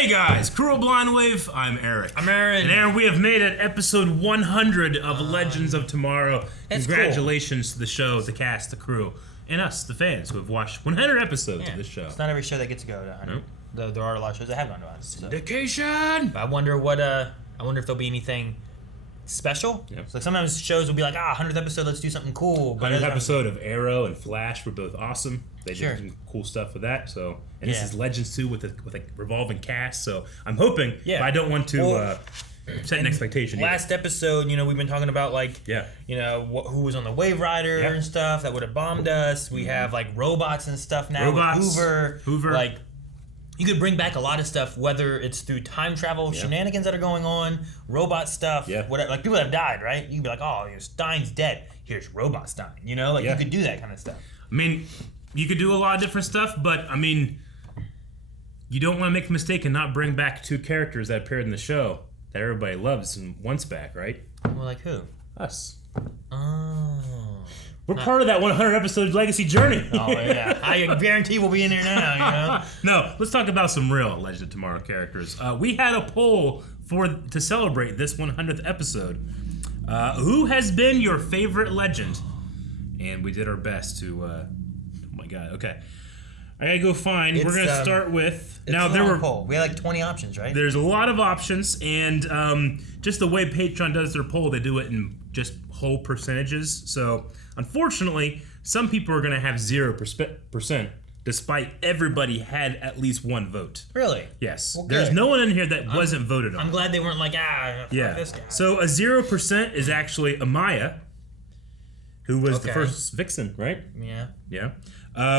Hey guys, Crew of Blind Wave, I'm Eric. I'm Aaron. And Aaron, we have made it episode 100 of Legends of Tomorrow. That's Congratulations to the show, the cast, the crew, and us, the fans, who have watched 100 episodes of this show. It's not every show that gets to go to 100. Nope. Though there are a lot of shows that have gone to 100. So. Syndication! But I wonder if there'll be anything special. Yep. So like sometimes shows will be like, 100th episode, let's do something cool. 100th episode of Arrow and Flash were both awesome. They Sure. did some cool stuff with that. So, and Yeah. this is Legends 2 with a revolving cast. So I'm hoping, Yeah. but I don't want to set an expectation. Last episode, we've been talking about who was on the Wave Rider and stuff that would have bombed us. We have like robots and stuff now. Robots, with Hoover. Like you could bring back a lot of stuff, whether it's through time travel shenanigans that are going on, robot stuff, whatever. Like people that have died, right? You can be like, oh, Stein's dead. Here's robot Stein. You could do that kind of stuff. I mean, you could do a lot of different stuff, but I mean, you don't want to make the mistake and not bring back two characters that appeared in the show that everybody loves and wants back, right? Well, like who? Us. Oh. We're part of that 100 episode legacy journey. Oh, yeah. I guarantee we'll be in there now, No, let's talk about some real Legend of Tomorrow characters. We had a poll to celebrate this 100th episode. Who has been your favorite legend? And we did our best to... oh my god, okay. I gotta go find... We're gonna start with... Now, there were... Poll. We had like 20 options, right? There's a lot of options, and just the way Patreon does their poll, they do it in just whole percentages. So, unfortunately, some people are gonna have 0%, despite everybody had at least one vote. Really? Yes. Well, there's no one in here that wasn't voted on. I'm glad they weren't like, fuck this guy. So, a 0% is actually Amaya, who was the first Vixen, right? Yeah. Yeah.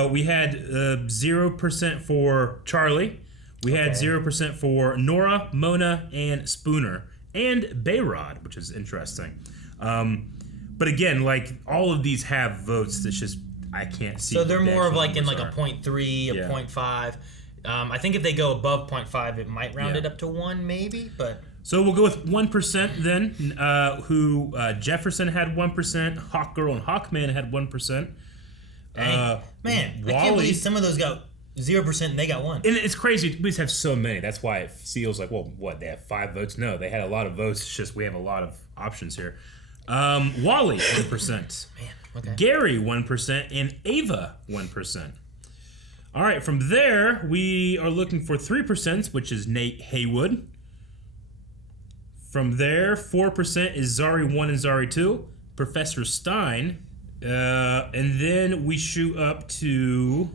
We had 0% for Charlie. We had 0% for Nora, Mona, and Spooner. And Bayrod, which is interesting. But again, like, all of these have votes. It's just, I can't see. So they're more of like in like a 0.3, a 0.5. I think if they go above 0.5, it might round it up to 1 maybe, but... So we'll go with 1% then, who Jefferson had 1%, Hawkgirl and Hawkman had 1%. Man, Wally, I can't believe some of those got 0% and they got 1. And it's crazy. We just have so many. That's why it feels like, well, what, they have 5 votes? No, they had a lot of votes. It's just we have a lot of options here. Wally, 1%. Man, okay. Gary, 1%. And Ava, 1%. All right, from there, we are looking for 3%, which is Nate Haywood. From there, 4% is Zari 1 and Zari 2. Professor Stein. And then we shoot up to...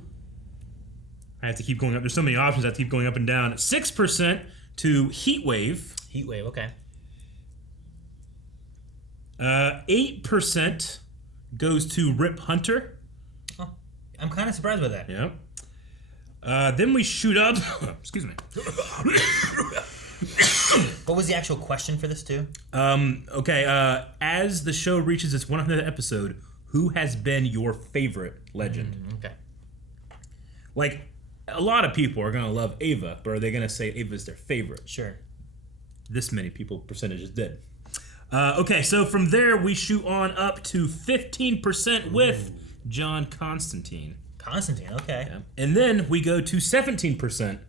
I have to keep going up. There's so many options. I have to keep going up and down. 6% to Heatwave. Heatwave, okay. 8% goes to Rip Hunter. Oh, I'm kind of surprised by that. Yeah. Then we shoot up... Excuse me. What was the actual question for this too? Okay. As the show reaches its 100th episode, who has been your favorite legend? Okay. Like, a lot of people are gonna love Ava, but are they gonna say Ava's their favorite? Sure. This many people percentages did. Okay, so from there we shoot on up to 15% with John Constantine. Constantine, okay. Yeah. And then we go to 17%.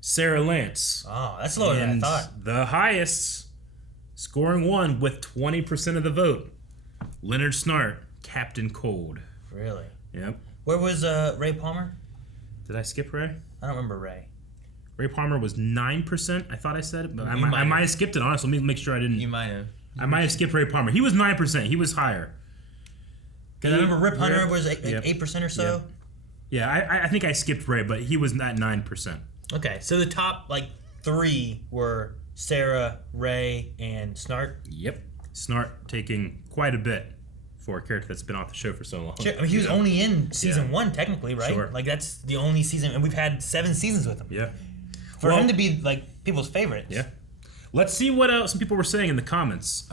Sarah Lance. Oh, that's lower than I thought. The highest, scoring 1 with 20% of the vote. Leonard Snart, Captain Cold. Really? Yep. Where was Ray Palmer? Did I skip Ray? I don't remember Ray. Ray Palmer was 9%. I thought I said it, but I might have skipped it. Honestly, let me make sure I didn't. You might have. I might have skipped Ray Palmer. He was 9%. He was higher. Because I remember Rip Hunter was 8% or so. Yeah, I think I skipped Ray, but he was at 9%. Okay, so the top 3 were Sarah, Ray, and Snart. Yep, Snart taking quite a bit for a character that's been off the show for so long. Sure. I mean, he was only in season 1 technically, right? Sure. Like that's the only season, and we've had 7 seasons with him. Yeah. For him to be people's favorites. Yeah. Let's see what some people were saying in the comments.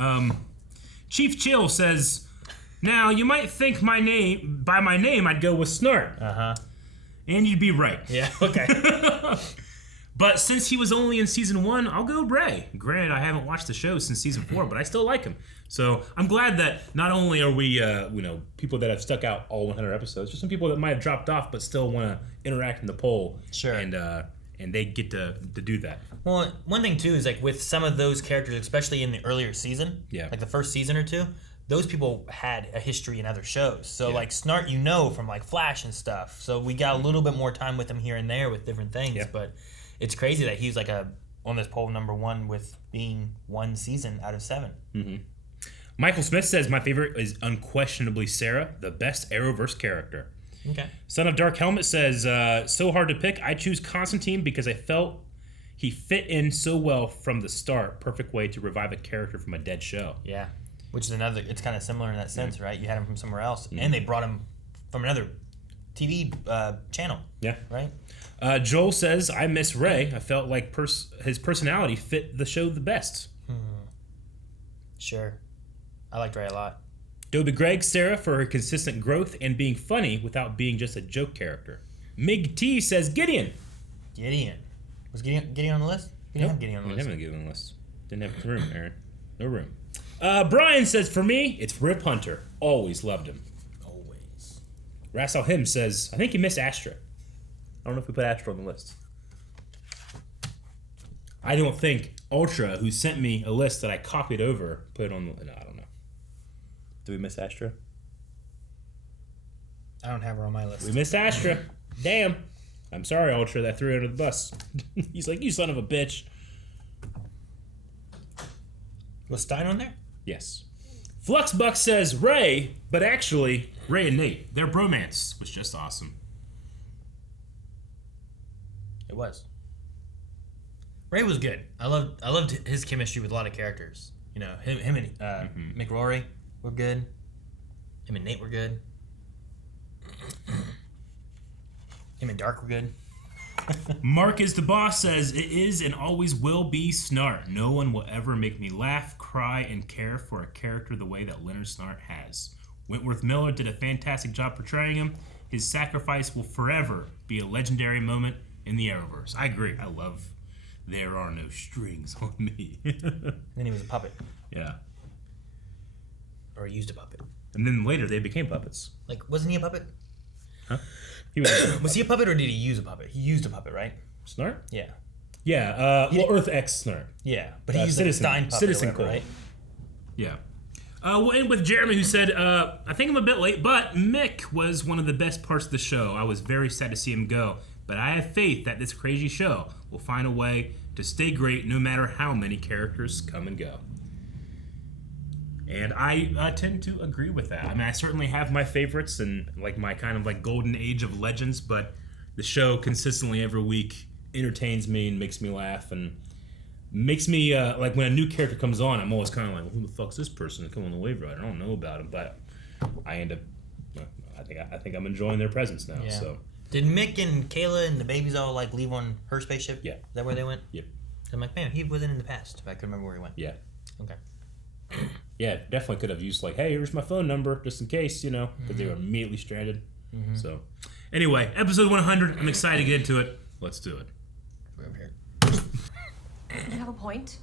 Chief Chill says, "Now you might think by my name I'd go with Snart." And you'd be right. Yeah, okay. But since he was only in season 1, I'll go Ray. Granted, I haven't watched the show since season 4, but I still like him. So I'm glad that not only are we, people that have stuck out all 100 episodes, just some people that might have dropped off but still want to interact in the poll. Sure. And and they get to do that. Well, one thing too is like with some of those characters, especially in the earlier season, like the first season or two, those people had a history in other shows. So like Snart, from like Flash and stuff. So we got a little bit more time with him here and there with different things. Yeah. But it's crazy that he's like on this poll #1 with being 1 season out of 7. Mm-hmm. Michael Smith says my favorite is unquestionably Sarah, the best Arrowverse character. Okay. Son of Dark Helmet says, so hard to pick. I choose Constantine because I felt he fit in so well from the start. Perfect way to revive a character from a dead show. Yeah. Which is it's kind of similar in that sense, right? You had him from somewhere else, and they brought him from another TV channel. Yeah. Right? Joel says, I miss Ray. I felt like his personality fit the show the best. Sure. I liked Ray a lot. Dobie Greg, Sarah for her consistent growth and being funny without being just a joke character. Mig T says Gideon. Was Gideon on the list? We didn't have Gideon on the list. We didn't have Gideon on the list. Didn't have room, Aaron. No room. Brian says, for me, it's Rip Hunter. Always loved him. Always. Rassel Him says, I think you missed Astra. I don't know if we put Astra on the list. I don't think Ultra, who sent me a list that I copied over, put it on the... No, I don't know. Did we miss Astra? I don't have her on my list. We missed Astra. Damn. I'm sorry, Ultra, that threw her under the bus. He's like, you son of a bitch. Was Stein on there? Yes. Fluxbuck says Ray, but actually, Ray and Nate, their bromance was just awesome. It was. Ray was good. I loved his chemistry with a lot of characters. You know, him and McRory were good. Him and Nate were good. Him and Dark were good. Mark is the boss says, it is and always will be Snart. No one will ever make me laugh, cry, and care for a character the way that Leonard Snart has. Wentworth Miller did a fantastic job portraying him. His sacrifice will forever be a legendary moment in the Arrowverse. I agree. I love There Are No Strings on Me. Then he was a puppet. Yeah. Or he used a puppet. And then later they became puppets. Like, wasn't he a puppet? Huh? He was he a puppet or did he use a puppet? He used a puppet, right? Snart? Yeah. Yeah, Earth X Snart. Yeah, but he used a Stein puppet Citizen whatever, right? Yeah. We'll end with Jeremy, who said, I think I'm a bit late, but Mick was one of the best parts of the show. I was very sad to see him go, but I have faith that this crazy show will find a way to stay great no matter how many characters come and go. And I tend to agree with that. I mean, I certainly have my favorites and like my kind of like golden age of legends, but the show consistently every week entertains me and makes me laugh and makes me like when a new character comes on, I'm always kind of like, well, who the fuck's this person come on the wave ride? I don't know about him, but I end up, I think I'm enjoying their presence now. Yeah. So did Mick and Kayla and the babies all like leave on her spaceship? Yeah. Is that where they went? Yep. I'm like, man, he wasn't in the past. If I could remember where he went. Yeah. Okay. Yeah, definitely could have used like, hey, here's my phone number, just in case, you know, because they were immediately stranded. Mm-hmm. So, anyway, episode 100. I'm excited to get into it. Let's do it. We're over here. You have a point.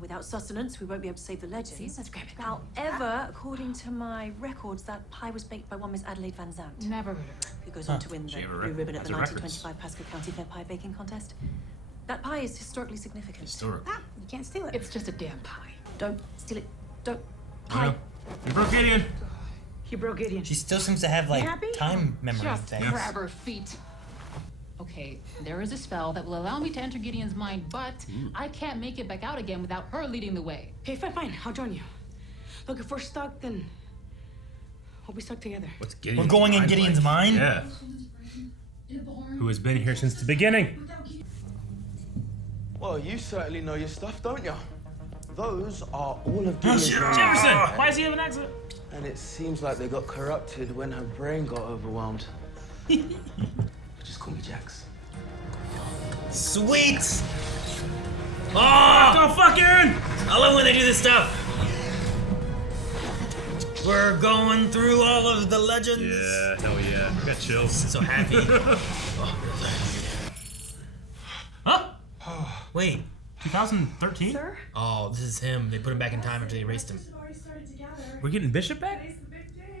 Without sustenance, we won't be able to save the legends. See, that's great. However, according to my records, that pie was baked by one Miss Adelaide Van Zandt. Never heard of her. Who goes on to win the blue ribbon at the 1925 Pasco County Fair Pie Baking Contest. That pie is historically significant. Historical. Ah, you can't steal it. It's just a damn pie. Don't steal it. Don't. Pie. You broke Gideon. You broke Gideon. She still seems to have like happy? time memory Just things. grab her feet. Okay, there is a spell that will allow me to enter Gideon's mind, but I can't make it back out again without her leading the way. Okay, fine. I'll join you. Look, if we're stuck, then we'll be stuck together. What's Gideon's We're going in Gideon's mind? Yeah. Who has been here since the beginning. Well, you certainly know your stuff, don't you? Those are all of Gideon's Jefferson! Why does he have an accent? And it seems like they got corrupted when her brain got overwhelmed. Just call me Jax. Sweet! Oh! Go fucking! I love when they do this stuff. We're going through all of the legends. Yeah, hell yeah. I got chills. So happy. Huh? Wait. 2013? Sir? Oh, this is him. They put him back in time after they erased him. We're getting Bishop back?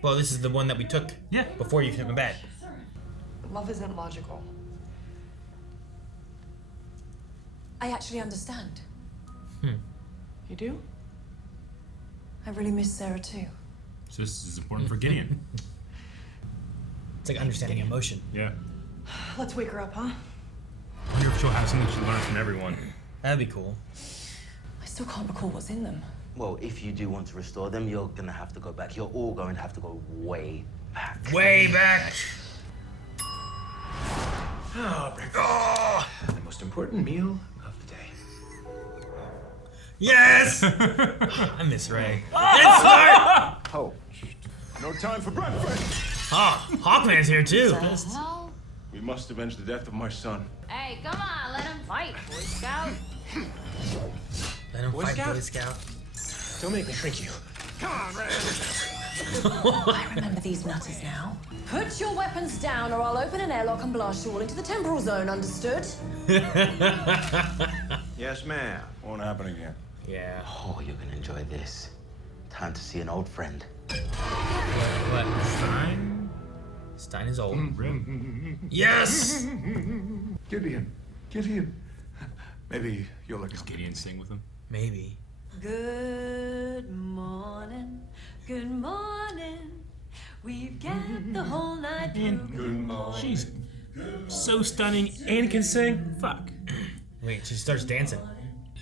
Well, this is the one that we took Yeah. before you took him back. Love isn't logical. I actually understand. You do? I really miss Sarah too. So this is important for Gideon. It's like understanding emotion. Yeah. Let's wake her up, huh? I wonder if she'll have something she learned from everyone. That'd be cool. I still can't recall what's in them. Well, if you do want to restore them, you're gonna have to go back. You're all going to have to go way back. Way back. The most important meal of the day. Yes! I miss Ray. That's smart! Oh, no time for breakfast. Oh, Hawkman's here too. Hell? We must avenge the death of my son. Hey, come on, let him fight, Boy Scout. Let him fight Scout? Boy Scout. Don't make me shrink you. Come on, Ray. I remember these nutters now. Put your weapons down or I'll open an airlock and blast you all into the temporal zone, understood? Yes, ma'am. Won't happen again. Yeah. Oh, you're gonna enjoy this. Time to see an old friend. What? Stein? Stein is old. Yes! Gideon. Maybe you'll look up. Gideon sing with him. Maybe. Good morning, good morning. We've got the whole night through. She's so stunning and can sing. Fuck. Wait, she starts dancing.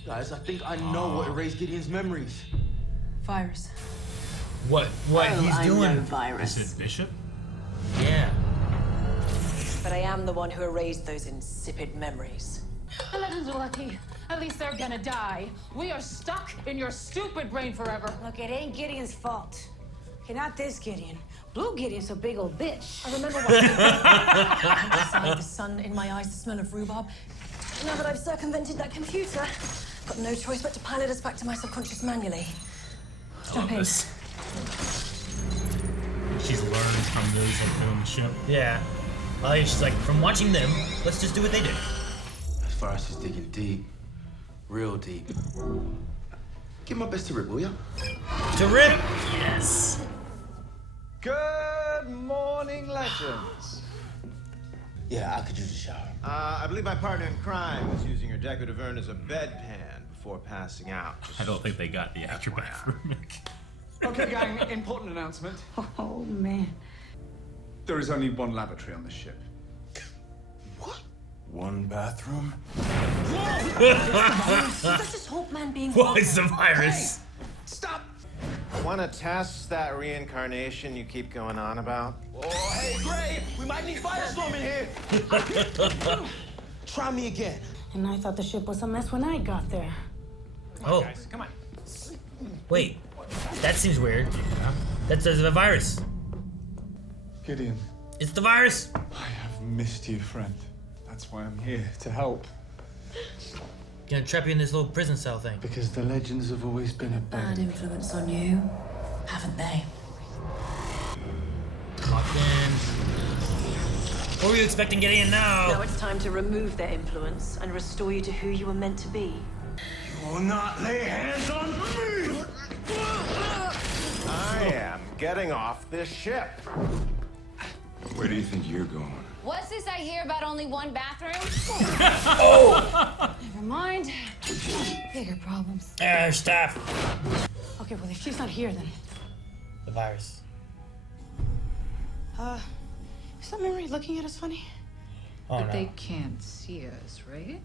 Guys, I think I know what erased Gideon's memories. Virus. What he's doing? Virus. Is it Bishop? Yeah. But I am the one who erased those insipid memories. The legends are lucky. At least they're gonna die. We are stuck in your stupid brain forever. Look, it ain't Gideon's fault. Okay, not this Gideon. Blue Gideon's a big old bitch. I remember what inside the sun in my eyes, the smell of rhubarb. Now that I've circumvented that computer, got no choice but to pilot us back to my subconscious manually. Jump in. This. She's learned from those like on the ship. Yeah. Well, she's like, from watching them, let's just do what they did. As far as he's digging deep, real deep. Give my best to Rip, will ya? To rip! Yes. Good morning, legends. Yeah, I could use a shower. I believe my partner in crime was using your decorative urn as a bedpan before passing out. I don't think they got the after bathroom. Okay, gang, important announcement. Oh, man. There is only one lavatory on the ship. One bathroom? Is that just Hawkman being What is the virus? Stop! Want to test that reincarnation you keep going on about? Oh, hey, Gray! We might need firestorm in here! Try me again. And I thought the ship was a mess when I got there. Oh. Come on. Wait. That seems weird. That's the virus. Gideon, It's the virus. I have missed you, friend. That's why I'm here, to help. Gonna trap you in this little prison cell thing. Because the legends have always been a bad influence on you, haven't they? Locked in. What were you expecting getting in Now now? it's time to remove their influence and restore you to who you were meant to be. You will not lay hands on me! I am getting off this ship. Where do you think you're going? What's this I hear about only one bathroom? Never mind. Bigger problems. Staff. Okay, well, if she's not here, then... The virus. Is that memory looking at us funny? Oh But no. they can't see us, right?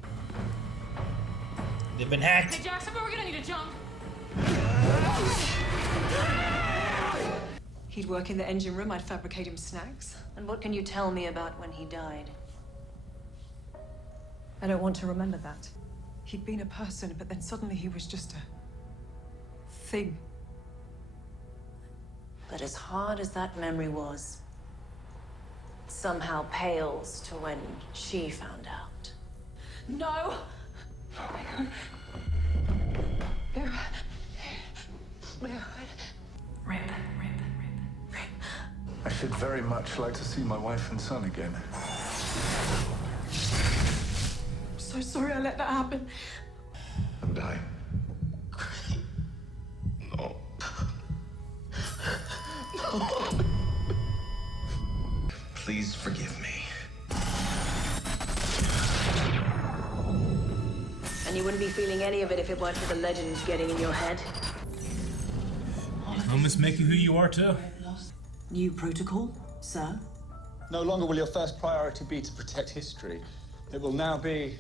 They've been hacked. Hey, Jackson, we're gonna need a jump. He'd work in the engine room, I'd fabricate him snacks. And what can you tell me about when he died? I don't want to remember that. He'd been a person, but then suddenly he was just a thing. But as hard as that memory was, it somehow pales to when she found out. No! Rip. I should very much like to see my wife and son again. I'm so sorry I let that happen. And I. No. Please forgive me. And you wouldn't be feeling any of it if it weren't for the legends getting in your head. These moments make you who you are too. New protocol, sir? No longer will your first priority be to protect history. It will now be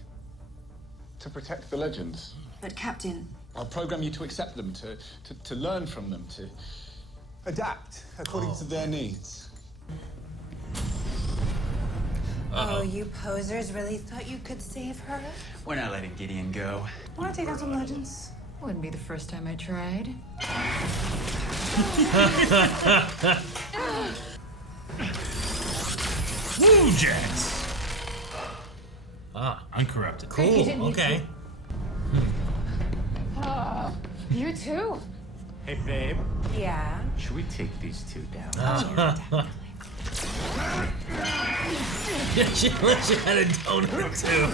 to protect the legends. But Captain... I'll program you to accept them, to learn from them, to adapt according to their needs. Oh, you posers really thought you could save her? We're not letting Gideon go. Want to take out some legends? Wouldn't be the first time I tried. Woo, Jax! Ah, uncorrupted. Cool. Okay. You too? Hey, babe. Yeah. Should we take these two down? She had a donut too.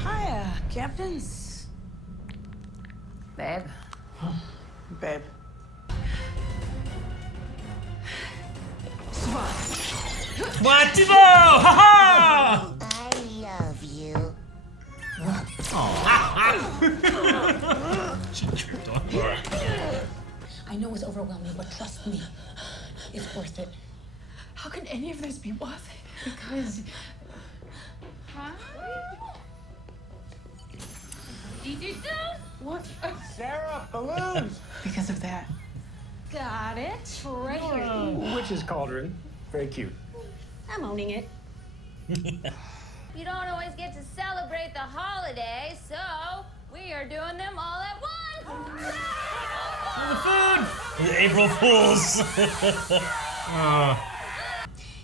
Hiya, captains. Babe. Babe. What? Tivo! Ha ha! I love you. She tripped on me. I know it's overwhelming, but trust me, it's worth it. How can any of this be worth it? Because... What? Sarah, balloons! Because of that. Got it. Right here. Witch's cauldron. Very cute. I'm owning it. You don't always get to celebrate the holidays, so we are doing them all at once. The food! The April Fools.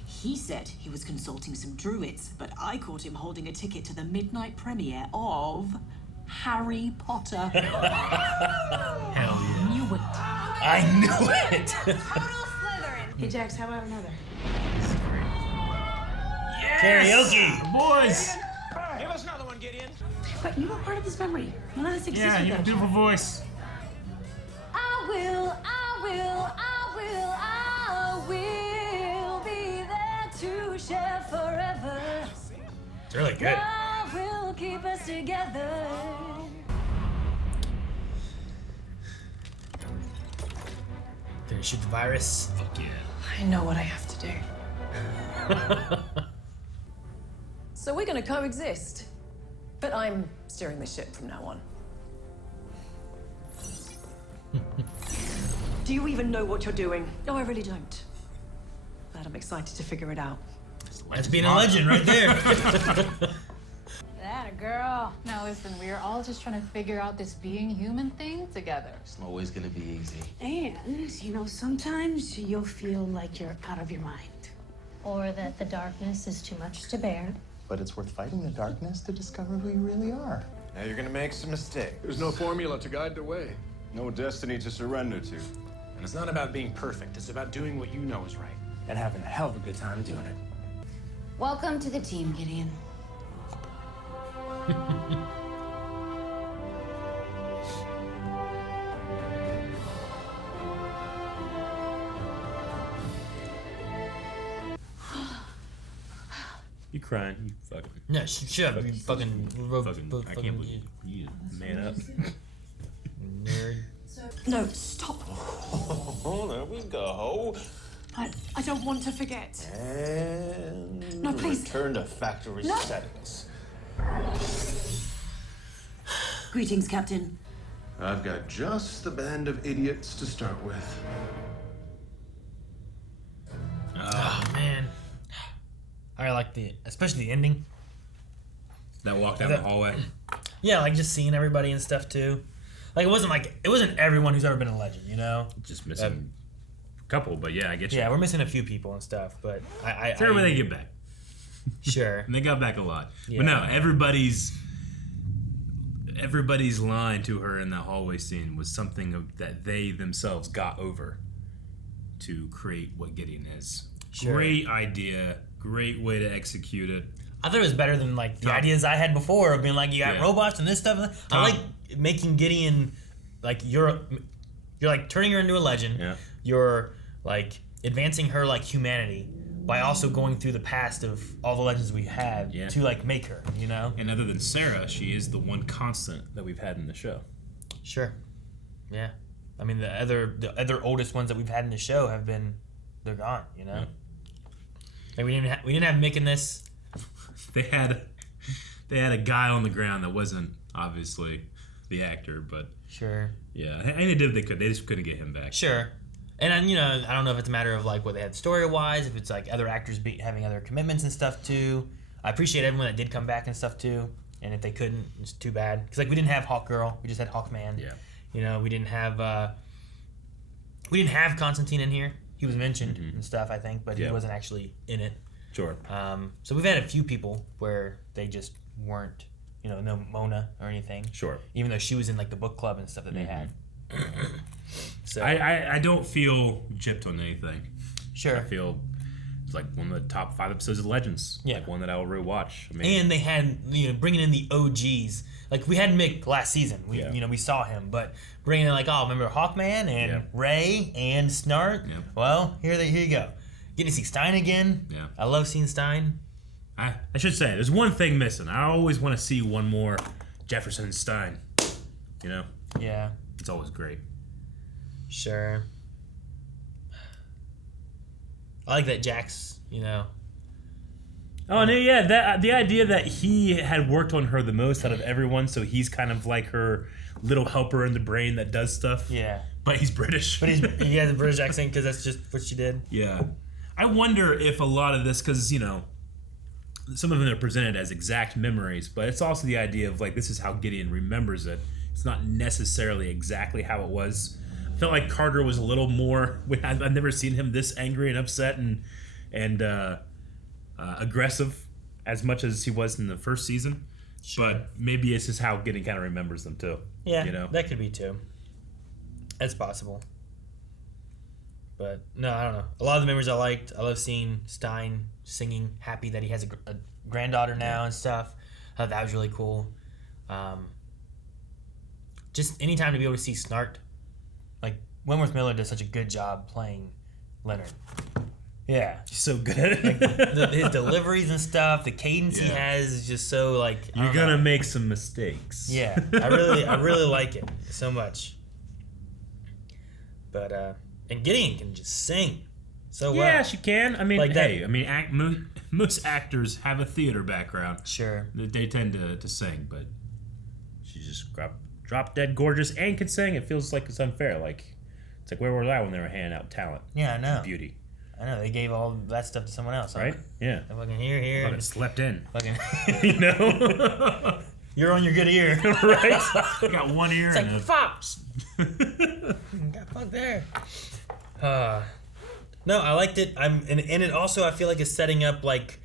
He said he was consulting some druids, but I caught him holding a ticket to the midnight premiere of Harry Potter. Hell yeah. Knew it. I knew it. Hey, Jax, how about another? Yes! Karaoke. Boys! Give us another one, Gideon. But you were part of this memory. None of this exists Yeah, you have a without beautiful voice. I will be there to share forever. It's really good. Love will keep us together. Gonna shoot the virus. Fuck yeah. I know what I have to do. So we're gonna coexist. But I'm steering the ship from now on. Do you even know what you're doing? No, I really don't. But I'm excited to figure it out. That's being a legend right there. That a girl. Now listen, we are all just trying to figure out this being human thing together. It's not always gonna be easy. And, you know, sometimes you'll feel like you're out of your mind. Or that the darkness is too much to bear. But it's worth fighting the darkness to discover who you really are. Now you're gonna make some mistakes. There's no formula to guide the way. No destiny to surrender to. And it's not about being perfect. It's about doing what you know is right. And having a hell of a good time doing it. Welcome to the team, Gideon. You crying? You fucking. Yeah, shut up, you fucking. I can't believe you man up. Nerd. No, stop. Oh, there we go. I don't want to forget. And No, please. return to factory settings. Greetings, Captain. I've got just the band of idiots to start with. Oh man. I like especially the ending. That walk down the hallway. Yeah, like just seeing everybody and stuff too. Like it wasn't everyone who's ever been a legend, you know. Just missing a couple, but yeah, I get you. Yeah, we're missing a few people and stuff, but It's everybody they get back. Sure. And they got back a lot. Yeah. But no, everybody's line to her in that hallway scene was something that they themselves got over to create what Gideon is. Sure. Great idea, great way to execute it. I thought it was better than like the ideas I had before of being like you got robots and this stuff. I like making Gideon like you're like turning her into a legend. Yeah. You're like advancing her like humanity, by also going through the past of all the legends we had to like make her, you know. And other than Sarah, she is the one constant that we've had in the show. Sure. Yeah. I mean, the other oldest ones that we've had in the show they're gone, you know. Like we didn't have Mick in this. They had a guy on the ground that wasn't obviously the actor, but sure. Yeah, and they did what they could. They just couldn't get him back. Sure. And I don't know if it's a matter of like what they had story-wise, if it's like other actors having other commitments and stuff too. I appreciate everyone that did come back and stuff too. And if they couldn't, it's too bad. Because like we didn't have Hawkgirl, we just had Hawkman. Yeah. You know, we didn't have Constantine in here. He was mentioned and stuff, I think, but he wasn't actually in it. Sure. So we've had a few people where they just weren't, no Mona or anything. Sure. Even though she was in like the book club and stuff that they had. So I don't feel gypped on anything. Sure. I feel it's like one of the top 5 episodes of Legends. Yeah. Like one that I will rewatch. And they had, bringing in the OGs. Like we had Mick last season. We saw him, but bringing in like, remember Hawkman and Ray and Snart? Yeah. Well, here you go. Getting to see Stein again. Yeah. I love seeing Stein. I should say, there's one thing missing. I always want to see one more Jefferson and Stein. You know? Yeah. It's always great. Sure. I like that Jax, Oh, no, yeah. The idea that he had worked on her the most out of everyone, so he's kind of like her little helper in the brain that does stuff. Yeah. But he's British. But he has a British accent because that's just what she did. Yeah. I wonder if a lot of this, because, some of them are presented as exact memories, but it's also the idea of, like, this is how Gideon remembers it. It's not necessarily exactly how it was. I felt like Carter was a little more... I've never seen him this angry and upset and aggressive as much as he was in the first season. Sure. But maybe it's just how Gideon kind of remembers them, too. Yeah, that could be, too. That's possible. But, no, I don't know. A lot of the memories I liked. I love seeing Stein singing, happy that he has a granddaughter now and stuff. I thought that was really cool. Just anytime to be able to see Snart. Like, Wentworth Miller does such a good job playing Leonard. Yeah. He's so good at it. Like, his deliveries and stuff, the cadence he has is just so, like... You're going to make some mistakes. Yeah. I really like it so much. But, and Gideon can just sing so well. Yeah, she can. I mean, like hey, most actors have a theater background. Sure. They tend to sing, but she just drop dead gorgeous and can sing. It feels like it's unfair. Like, it's like, where were they when they were handing out talent? Yeah, I know. Beauty. I know. They gave all that stuff to someone else, right? Yeah. They're fucking here. It slept in. Fucking, You're on your good ear. Right? I got one ear. It's like, fuck. Got fucked there. No, I liked it. And it also, I feel like, is setting up like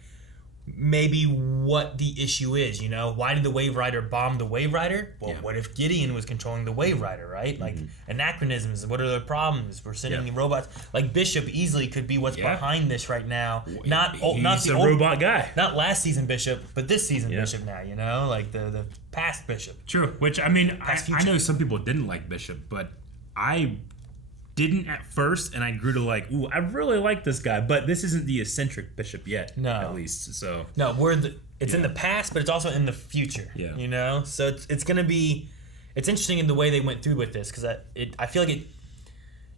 maybe what the issue is. Why did the Wave Rider bomb the Wave Rider? Well, what if Gideon was controlling the Wave Rider, right? Like anachronisms. What are the problems? We're sending robots. Like Bishop easily could be what's behind this right now. Not the robot guy. Not last season Bishop, but this season Bishop now. Like the past Bishop. True. Which I know some people didn't like Bishop, but I didn't at first, and I grew to like, ooh, I really like this guy, but this isn't the eccentric Bishop yet. No, at least so. No, it's in the past, but it's also in the future. Yeah, so it's gonna be, it's interesting in the way they went through with this because I feel like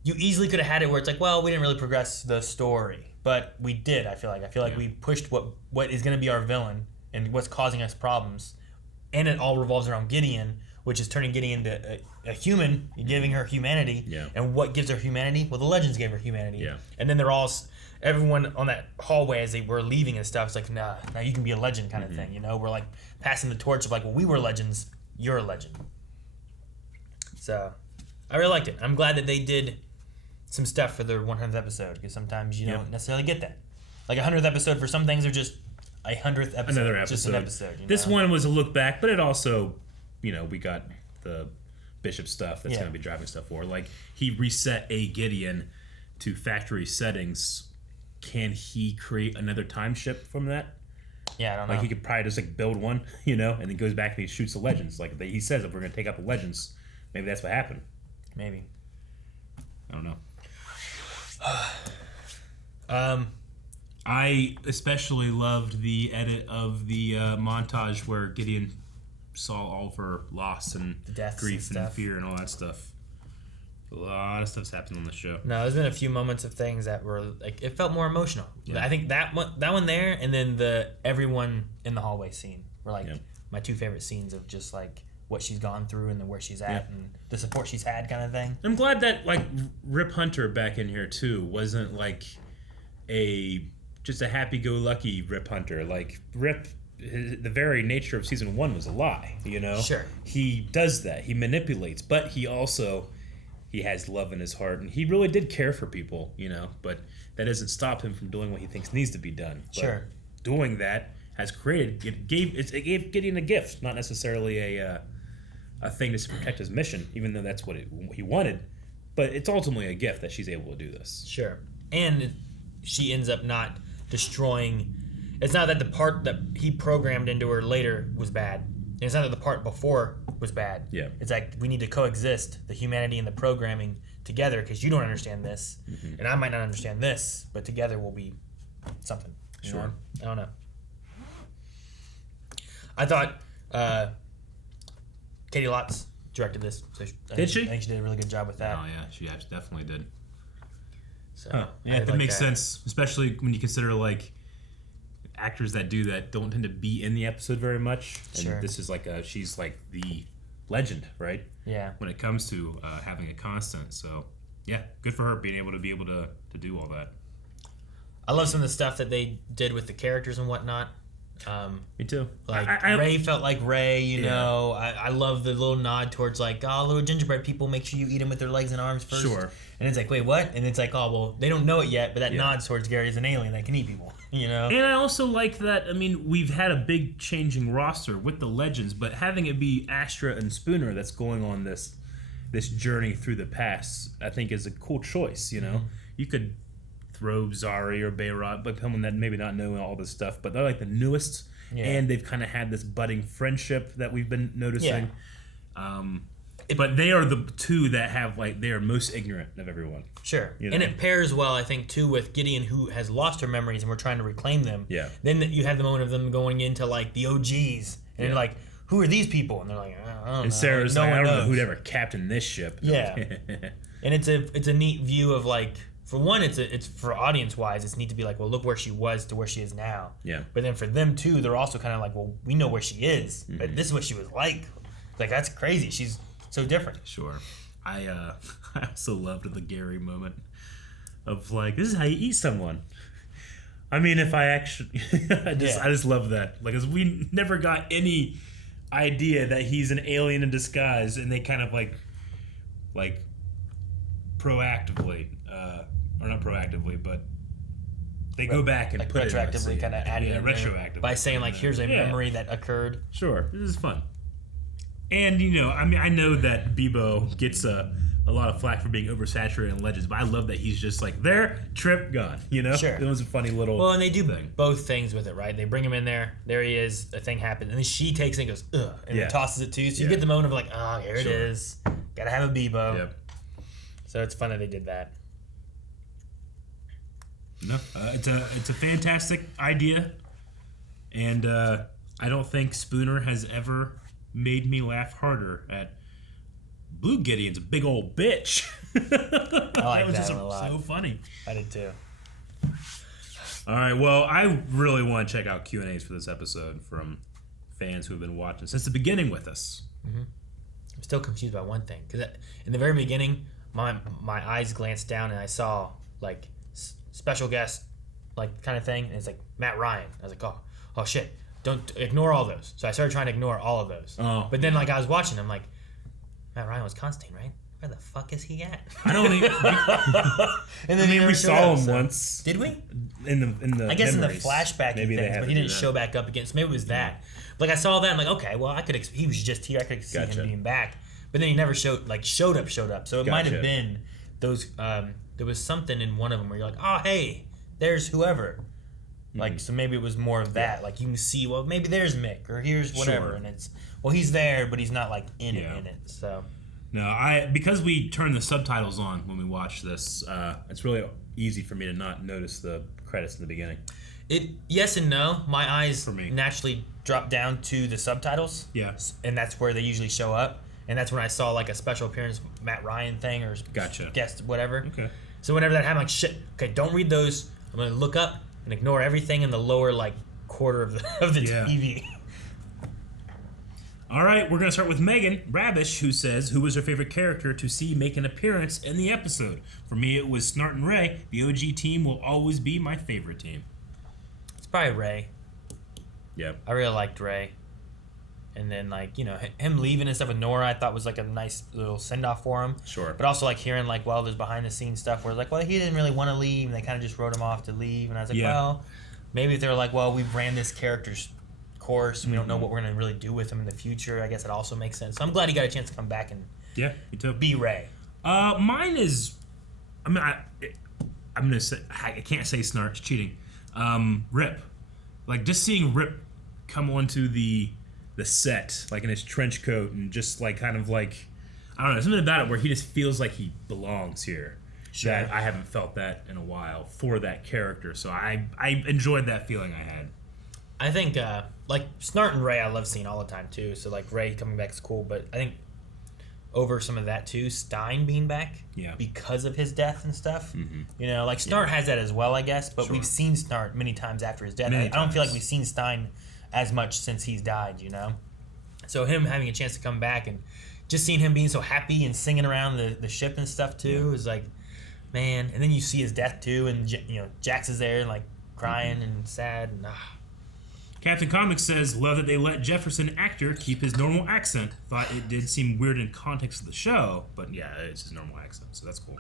you easily could have had it where it's like, well, we didn't really progress the story, but we did. I feel like we pushed what is gonna be our villain and what's causing us problems, and it all revolves around Gideon, which is turning Gideon into a human, giving her humanity. Yeah. And what gives her humanity? Well, the Legends gave her humanity. Yeah. And then everyone on that hallway as they were leaving and stuff, it's like, nah, now you can be a legend kind of thing, We're like passing the torch of like, well, we were legends, you're a legend. So, I really liked it. I'm glad that they did some stuff for their 100th episode, because sometimes you don't necessarily get that. Like a 100th episode, for some things are just a 100th episode. Another episode. Just an episode. This one was a look back, but it also... we got the Bishop stuff that's going to be driving stuff forward. Like, he reset a Gideon to factory settings. Can he create another time ship from that? Yeah, I don't know. Like, he could probably just, like, build one, and then goes back and he shoots the Legends. Like, he says, if we're going to take out the Legends, maybe that's what happened. Maybe. I don't know. I especially loved the edit of the montage where Gideon saw all of her loss and grief and fear and all that stuff. A lot of stuff's happened on the show. No, there's been a few moments of things that were like it felt more emotional. Yeah. I think that one there, and then the everyone in the hallway scene were like my two favorite scenes of just like what she's gone through and then where she's at and the support she's had, kind of thing. I'm glad that like Rip Hunter back in here too wasn't like just a happy-go-lucky Rip Hunter. Like Rip, the very nature of season 1 was a lie. You know, sure, he does that. He manipulates, but he has love in his heart, and he really did care for people, you know, but that doesn't stop him from doing what he thinks needs to be done. But sure. Doing that has it gave Gideon a gift, not necessarily a thing to protect his mission, even though that's what he wanted, but it's ultimately a gift that she's able to do this. Sure. And she ends up not destroying. It's not that the part that he programmed into her later was bad. It's not that the part before was bad. Yeah. It's like we need to coexist, the humanity and the programming together, because you don't understand this, and I might not understand this, but together we'll be something. Sure. Know? I don't know. I thought Katie Lotz directed this. So did she? I think she did a really good job with that. Oh yeah, she definitely did. So yeah, that makes sense, especially when you consider like actors that do that don't tend to be in the episode very much. And sure. This is like she's like the legend, right? Yeah. When it comes to having a constant, so yeah, good for her being able to do all that. I love some of the stuff that they did with the characters and whatnot. Me too. Like Ray felt like Ray, you know. I love the little nod towards like, little gingerbread people, make sure you eat them with their legs and arms first. Sure. And it's like, wait, what? And it's like, oh, well, they don't know it yet, but that nods towards Gary as an alien that can eat people, you know? And I also like that, I mean, we've had a big changing roster with the legends, but having it be Astra and Spooner that's going on this journey through the past, I think is a cool choice, you know? You could throw Zari or Bayrat, but someone that maybe not knowing all this stuff, but they're like the newest, and they've kind of had this budding friendship that we've been noticing. But they are the two that have like they are most ignorant of everyone. Sure, you know? And it pairs well, I think, too, with Gideon, who has lost her memories, and we're trying to reclaim them. Yeah. Then you have the moment of them going into like the OGs, and they're like, "Who are these people?" And they're like, "I don't know." And Sarah's no like, one "I don't know knows. who'd ever captain this ship." Yeah. And it's a neat view of like. For one, it's for audience-wise, it's neat to be like, well, look where she was to where she is now. Yeah. But then for them, too, they're also kind of like, well, we know where she is, but this is what she was like. Like, that's crazy. She's so different. Sure. I also loved the Gary moment of like, this is how you eat someone. I mean, if I actually... I just love that. Like, 'cause we never got any idea that he's an alien in disguise, and they kind of like proactively... or not proactively, but they go back and like put retroactively kind of add it in retroactively by saying like, here's a memory that occurred. Sure, this is fun. And you know, I mean, I know that Bebo gets a lot of flack for being oversaturated in Legends, but I love that he's just like there, trip gone. You know, sure, it was a funny little. Well, and they do both things with it, right? They bring him in there he is, a thing happens, and then she takes it and goes ugh, and then tosses it too. So you get the moment of like, oh, here it is, gotta have a Bebo. Yep. So it's fun that they did that. No, it's a fantastic idea, and I don't think Spooner has ever made me laugh harder at Blue Gideon's a big old bitch. I like that was that just a lot. so funny. I did too. All right, well, I really want to check out Q&As for this episode from fans who have been watching since the beginning with us. Mm-hmm. I'm still confused by one thing, because in the very beginning, my eyes glanced down and I saw like special guest like kind of thing, and it's like Matt Ryan. I was like, oh shit, don't ignore all those. So I started trying to ignore all of those. But then like I was watching, I'm like, Matt Ryan was Constantine, right? Where the fuck is he at? I don't even. And then we saw him once. Did we? In the I guess memories. in the flashback things, but he didn't show back up again. So maybe it was that. Like I saw that, I'm like, okay, well I could. He was just here. I could see him being back, but then he never showed up. So it might have been those. There was something in one of them where you're like, oh hey, there's whoever. Like, so maybe it was more of that. Like, you can see, well, maybe there's Mick, or here's whatever. Sure. And it's, well, he's there, but he's not, like, in it. So. No, because we turn the subtitles on when we watch this, it's really easy for me to not notice the credits in the beginning. Yes and no. My eyes naturally drop down to the subtitles. Yeah. And that's where they usually show up. And that's when I saw like a special appearance Matt Ryan thing or guest whatever. Okay. So whenever that happened, I'm like, shit, okay, don't read those. I'm going to look up and ignore everything in the lower like quarter of the TV. All right, we're going to start with Megan Rabish, who says, who was her favorite character to see make an appearance in the episode? For me, it was Snart and Ray. The OG team will always be my favorite team. It's probably Ray. Yeah. I really liked Ray. And then, like, you know, him leaving and stuff with Nora, I thought was like a nice little send-off for him. Sure. But also, like, hearing, like, well, there's behind-the-scenes stuff where, like, well, he didn't really want to leave, and they kind of just wrote him off to leave. And I was like, well, maybe if they were like, well, we ran this character's course, we don't know what we're going to really do with him in the future. I guess it also makes sense. So I'm glad he got a chance to come back and me too. be Ray. Mine is, I mean, I'm going to say, I can't say Snart, it's cheating. Rip. Like, just seeing Rip come onto the set, like in his trench coat, and just like kind of like, I don't know, something about it where he just feels like he belongs here. Sure. That I haven't felt that in a while for that character. So I enjoyed that feeling I had. I think, like, Snart and Ray I love seeing all the time, too. So, like, Ray coming back is cool. But I think over some of that, too, Stein being back because of his death and stuff. Mm-hmm. You know, like, Snart has that as well, I guess. But we've seen Snart many times after his death. I don't feel like we've seen Stein as much since he's died, you know? So him having a chance to come back and just seeing him being so happy and singing around the ship and stuff, too, is like, man. And then you see his death, too, and, you know, Jax is there, like, crying and sad and, Captain Comics says, love that they let Jefferson actor keep his normal accent. Thought it did seem weird in context of the show, but yeah, it's his normal accent, so that's cool.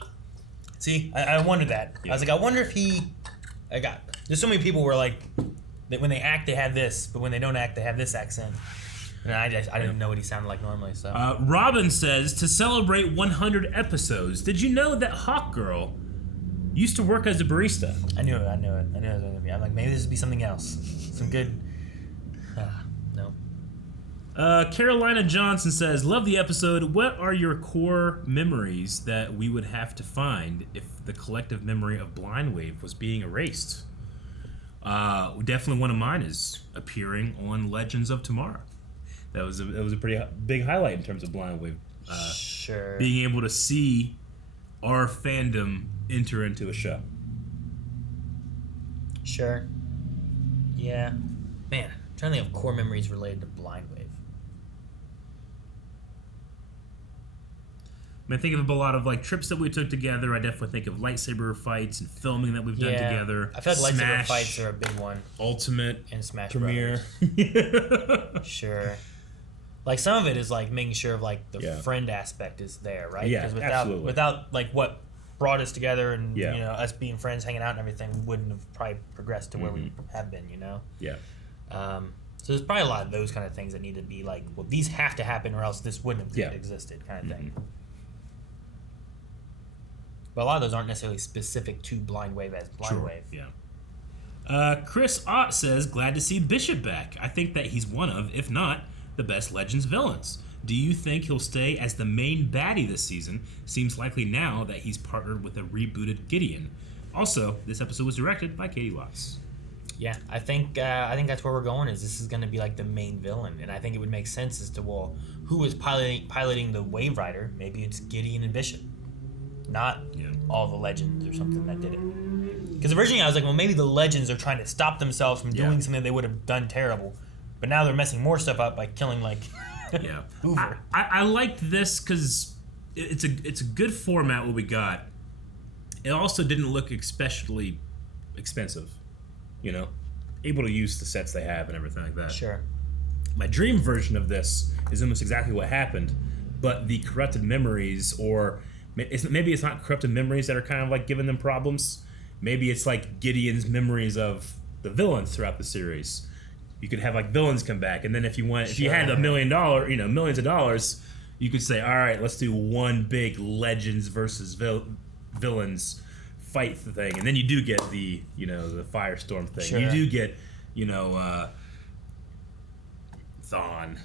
See, I wondered that. I was like, I wonder if there's so many people who are like, that when they act, they have this, but when they don't act, they have this accent. And I didn't know what he sounded like normally, so. Robin says, to celebrate 100 episodes, did you know that Hawk Girl used to work as a barista? I knew it. I knew it was going to be. I'm like, maybe this would be something else. Some good... no. Carolina Johnson says, love the episode. What are your core memories that we would have to find if the collective memory of Blind Wave was being erased? Definitely one of mine is appearing on Legends of Tomorrow. That was a pretty big highlight in terms of Blind Wave. Sure. Being able to see our fandom enter into a show. Sure. Yeah. Man, I'm trying to think of core memories related to Blind Wave. I mean, I think of a lot of like trips that we took together. I definitely think of lightsaber fights and filming that we've done together. I feel like lightsaber fights are a big one. Ultimate and Smash Premiere. Sure. Like some of it is like making sure of like the friend aspect is there, right? Yeah, because without like what brought us together and you know us being friends, hanging out and everything, we wouldn't have probably progressed to where we have been, you know. Yeah. So there's probably a lot of those kind of things that need to be like, well, these have to happen or else this wouldn't have existed, kind of thing. But a lot of those aren't necessarily specific to Blind Wave as Blind Wave. Yeah. Chris Ott says, glad to see Bishop back. I think that he's one of, if not, the best Legends villains. Do you think he'll stay as the main baddie this season? Seems likely now that he's partnered with a rebooted Gideon. Also, this episode was directed by Katie Watts. Yeah, I think that's where we're going. Is this is going to be like the main villain, and I think it would make sense as to who is piloting the Wave Rider? Maybe it's Gideon and Bishop, not all the Legends or something that did it. Because originally I was like, well, maybe the Legends are trying to stop themselves from doing something they would have done terrible, but now they're messing more stuff up by killing like. Hoover. I liked this because it's a good format what we got. It also didn't look especially expensive, you know, able to use the sets they have and everything like that. Sure. My dream version of this is almost exactly what happened, but the corrupted memories, or maybe it's not corrupted memories that are kind of like giving them problems. Maybe it's like Gideon's memories of the villains throughout the series. You could have like villains come back, and then if you had $1 million, you know, millions of dollars, you could say, all right, let's do one big Legends versus villains fight thing, and then you do get the, you know, the Firestorm thing. Sure. You do get, you know, Thawne,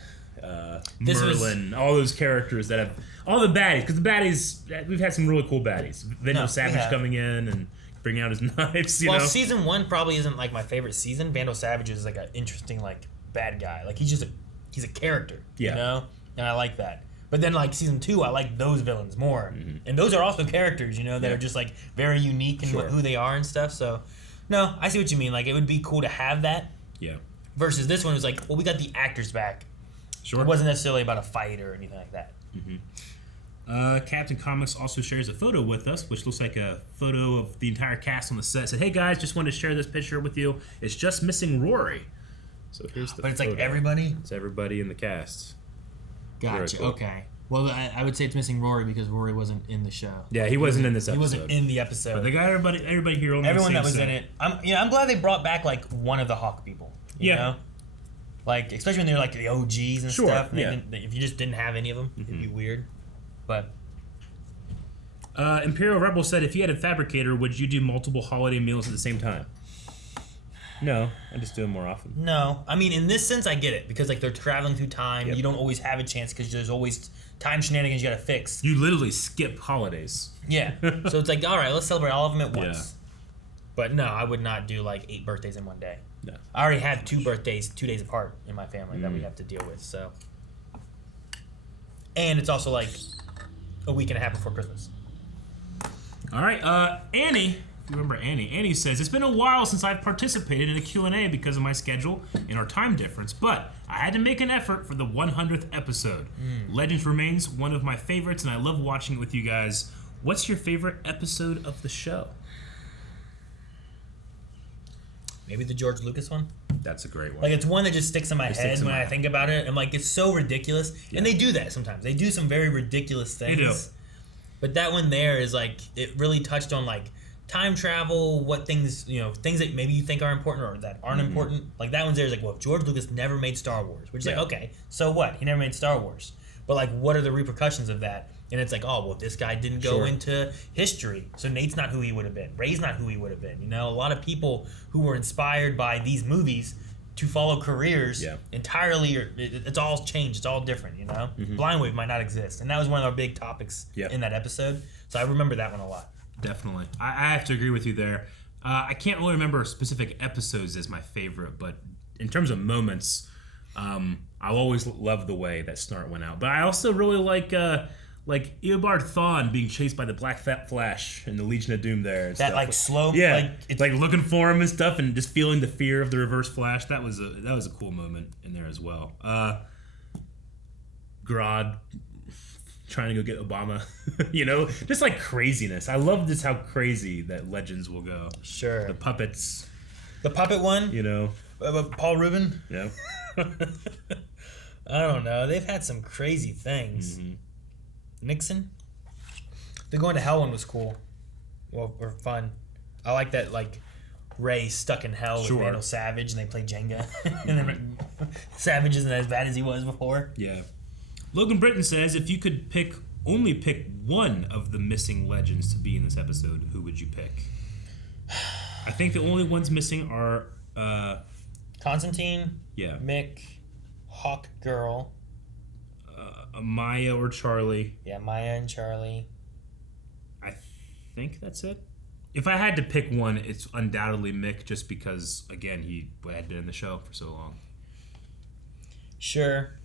Merlin, all those characters that have all the baddies, because the baddies, we've had some really cool baddies. Savage coming in and bringing out his knives. You well, know? season 1 probably isn't like my favorite season. Vandal Savage is like an interesting like bad guy. Like he's a character. Yeah. You know, and I like that. But then like season 2, I like those villains more, and those are also characters. You know, that are just like very unique in who they are and stuff. So, no, I see what you mean. Like it would be cool to have that. Yeah. Versus this one was like, well, we got the actors back. Sure. It wasn't necessarily about a fight or anything like that. Captain Comics also shares a photo with us, which looks like a photo of the entire cast on the set. Said, "Hey guys, just wanted to share this picture with you. It's just missing Rory." So here's the. But it's photo. like everybody. It's everybody in the cast. Gotcha. Cool. Okay. Well, I would say it's missing Rory because Rory wasn't in the show. Yeah, he wasn't in this episode. He wasn't in the episode. But they got everybody here. On Everyone the that was set. in it. I'm glad they brought back like one of the Hawk people. You know? Like especially when they're like the OGs and stuff. And if you just didn't have any of them, it'd be weird. But Imperial Rebel said, if you had a fabricator, would you do multiple holiday meals at the same time? No, I just do them more often. No, I mean in this sense I get it because like they're traveling through time. You don't always have a chance because there's always time shenanigans you gotta fix. You literally skip holidays. Yeah, so it's like all right, let's celebrate all of them at once. Yeah. But no, I would not do like 8 birthdays in one day. No, I already have 2 birthdays 2 days apart in my family that we have to deal with. So, and it's also like a week and a half before Christmas. All right, Annie, if you remember Annie. Annie says, it's been a while since I've participated in a Q&A because of my schedule and our time difference, but I had to make an effort for the 100th episode. Legends remains one of my favorites, and I love watching it with you guys. What's your favorite episode of the show? Maybe the George Lucas one? That's a great one. Like, it's one that just sticks in my head when I think about it. I'm like, it's so ridiculous. Yeah. And they do that sometimes. They do some very ridiculous things. They do. But that one there is like, it really touched on like time travel, what things, you know, things that maybe you think are important or that aren't important. Like that one's there is like, well, if George Lucas never made Star Wars, which is like, okay, so what? He never made Star Wars. But like, what are the repercussions of that? And it's like, oh, well, this guy didn't go into history, so Nate's not who he would have been. Ray's not who he would have been. You know, a lot of people who were inspired by these movies to follow careers entirely, or it's all changed. It's all different, you know? Blind Wave might not exist. And that was one of our big topics in that episode. So I remember that one a lot. Definitely. I have to agree with you there. I can't really remember specific episodes as my favorite, but in terms of moments, I'll always love the way that Snart went out. But I also really like Eobard Thawne being chased by the Black Fat Flash and the Legion of Doom there. And that stuff. like slow, yeah, like it's like looking for him and stuff, and just feeling the fear of the Reverse Flash. That was a cool moment in there as well. Grodd trying to go get Obama, you know, just like craziness. I love just how crazy that Legends will go. Sure. The puppets. The puppet one. You know. Paul Rubin. Yeah. I don't know. They've had some crazy things. Nixon. The Going to Hell one was cool. Well, or fun. I like that, like, Ray stuck in hell with Vandal Savage and they play Jenga. And then Savage isn't as bad as he was before. Yeah. Logan Britton says, if you could only pick one of the missing legends to be in this episode, who would you pick? I think the only ones missing are Constantine, Mick, Hawk Girl, Maya or Charlie. Yeah, Maya and Charlie. I think that's it. If I had to pick one, it's undoubtedly Mick, just because, again, he had been in the show for so long. Sure.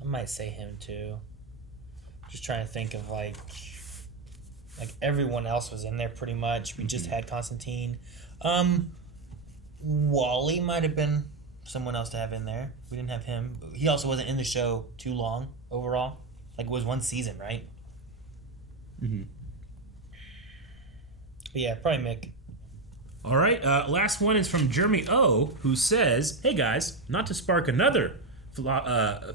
I might say him too. Just trying to think of like everyone else was in there pretty much. We just had Constantine. Wally might have been someone else to have in there. We didn't have him. He also wasn't in the show too long overall. Like it was one season, right? But yeah, probably Mick. All right. Last one is from Jeremy O, who says, "Hey guys, not to spark another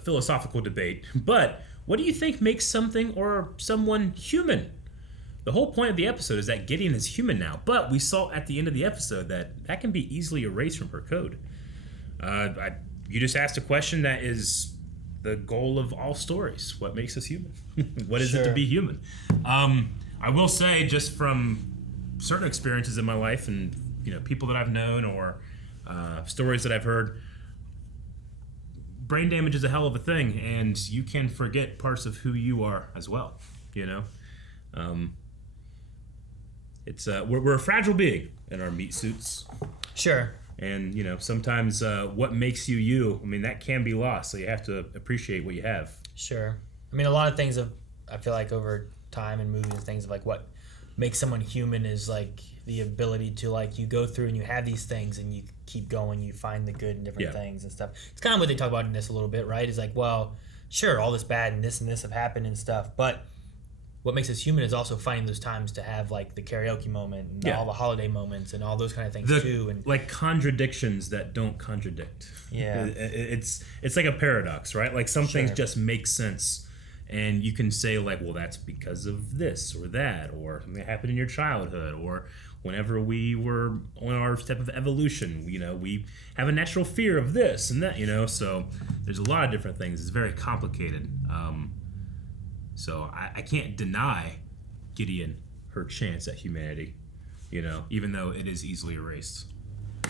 philosophical debate, but what do you think makes something or someone human? The whole point of the episode is that Gideon is human now, but we saw at the end of the episode that can be easily erased from her code." You just asked a question that is the goal of all stories. What makes us human? What is it to be human? I will say, just from certain experiences in my life and people that I've known or stories that I've heard, brain damage is a hell of a thing, and you can forget parts of who you are as well. it's we're a fragile being in our meat suits. Sure. And sometimes what makes you you, I mean, that can be lost. So you have to appreciate what you have. Sure. I mean, a lot of things I feel like over time in movies and things of like what makes someone human is like the ability to like you go through and you have these things and you keep going, you find the good in different things and stuff. It's kind of what they talk about in this a little bit, right? It's like, well, sure, all this bad and this have happened and stuff, but what makes us human is also finding those times to have like the karaoke moment and all the holiday moments and all those kind of things too, and like contradictions that don't contradict. Yeah, it's like a paradox, right? Like some things just make sense, and you can say like, well, that's because of this or that, or something that happened in your childhood, or whenever we were on our step of evolution, we have a natural fear of this and that, So there's a lot of different things. It's very complicated. So I can't deny Gideon her chance at humanity, even though it is easily erased.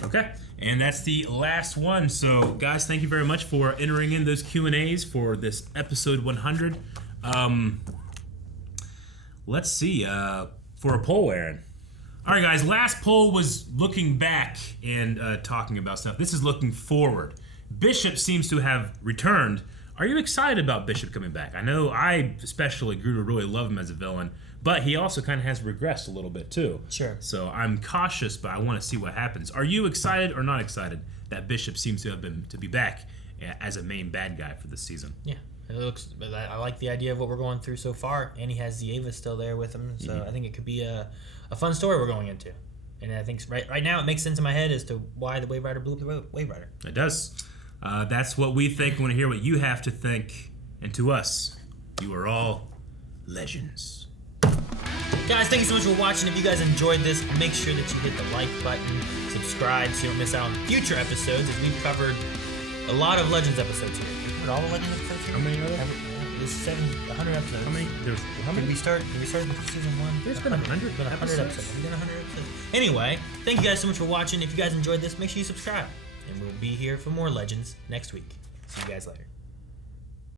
Okay, and that's the last one. So, guys, thank you very much for entering in those Q&As for this episode 100. Let's see, for a poll, Aaron. All right, guys, last poll was looking back and talking about stuff. This is looking forward. Bishop seems to have returned. Are you excited about Bishop coming back? I know I especially grew to really love him as a villain, but he also kind of has regressed a little bit too. Sure. So I'm cautious, but I want to see what happens. Are you excited or not excited that Bishop seems to have been to be back as a main bad guy for this season? Yeah, it looks. I like the idea of what we're going through so far, and he has Zieva still there with him, so I think it could be a fun story we're going into. And I think right now it makes sense in my head as to why the Wave Rider blew up the Wave Rider. It does. That's what we think. I want to hear what you have to think. And to us, you are all legends. Guys, thank you so much for watching. If you guys enjoyed this, make sure that you hit the like button, subscribe so you don't miss out on future episodes, as we've covered a lot of Legends episodes here. We covered all the Legends episodes here? How many are there? There's 100 episodes. How many? Did we start with season 1? There's been 100 episodes. We've done 100 episodes. Anyway, thank you guys so much for watching. If you guys enjoyed this, make sure you subscribe. And we'll be here for more Legends next week. See you guys later.